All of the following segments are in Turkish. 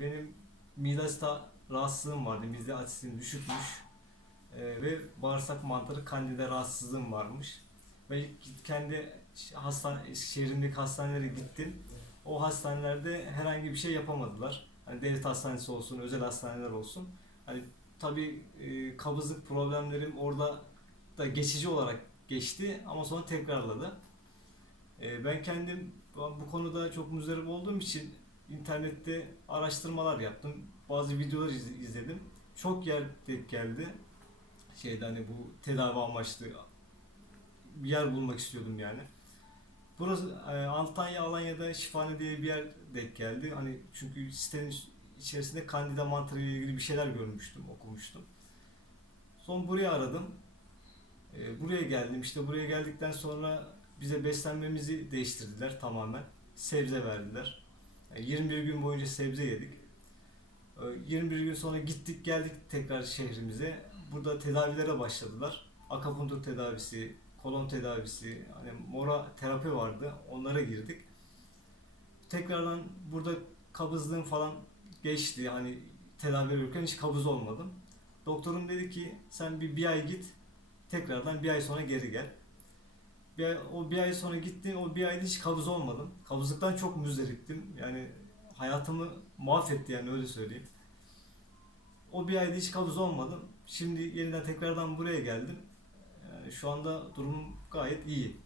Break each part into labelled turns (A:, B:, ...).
A: benim mide asita rahatsızlığım vardı. Mide asitim düşükmüş. Ee, ve bağırsak mantarı kandida rahatsızlığım varmış. Ve kendi hastane, şehrimdeki hastanelere gittim. O hastanelerde herhangi bir şey yapamadılar. Hani devlet hastanesi olsun, özel hastaneler olsun. Hani tabii e, kabızlık problemlerim orada da geçici olarak geçti ama sonra tekrarladı. E, ben kendim bu konuda çok muzdarip olduğum için internette araştırmalar yaptım. Bazı videolar iz- izledim. Çok yer denk geldi. Şeyde hani bu tedavi amaçlı bir yer bulmak istiyordum yani. Burası e, Antalya Alanya'da Şifane diye bir yer denk geldi. Hani çünkü sitenin içerisinde kandida mantarı ile ilgili bir şeyler görmüştüm, okumuştum. Son buraya aradım. E, buraya geldim. İşte buraya geldikten sonra bize beslenmemizi değiştirdiler tamamen. Sebze verdiler. Yani 21 gün boyunca sebze yedik. E, 21 gün sonra gittik geldik tekrar şehrimize. Burada tedavilere başladılar. Akapuntur tedavisi, kolon tedavisi, hani mora terapi vardı. Onlara girdik. Tekrardan burada kabızlığım falan geçti. Hani tedavi verirken hiç kabız olmadım. Doktorum dedi ki sen bir, bir ay git. Tekrardan bir ay sonra geri gel. Bir o bir ay sonra gittim. O bir ayda hiç kabız olmadım. Kabızlıktan çok müzdariptim. Yani hayatımı mahvetti yani öyle söyleyeyim. O bir ayda hiç kabız olmadım. Şimdi yeniden tekrardan buraya geldim. Yani şu anda durumum gayet iyi.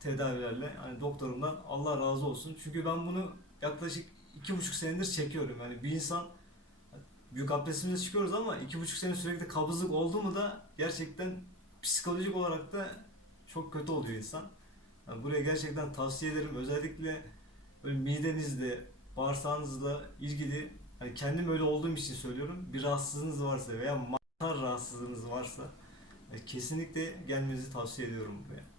A: Tedavilerle hani doktorumdan Allah razı olsun. Çünkü ben bunu yaklaşık iki buçuk senedir çekiyorum. Yani bir insan büyük abdestimize çıkıyoruz ama iki buçuk sene sürekli kabızlık oldu mu da gerçekten psikolojik olarak da çok kötü oluyor insan. Yani buraya gerçekten tavsiye ederim. Özellikle böyle midenizle, bağırsağınızla ilgili hani kendim öyle olduğum için söylüyorum. Bir rahatsızlığınız varsa veya mantar rahatsızlığınız varsa e, kesinlikle gelmenizi tavsiye ediyorum buraya.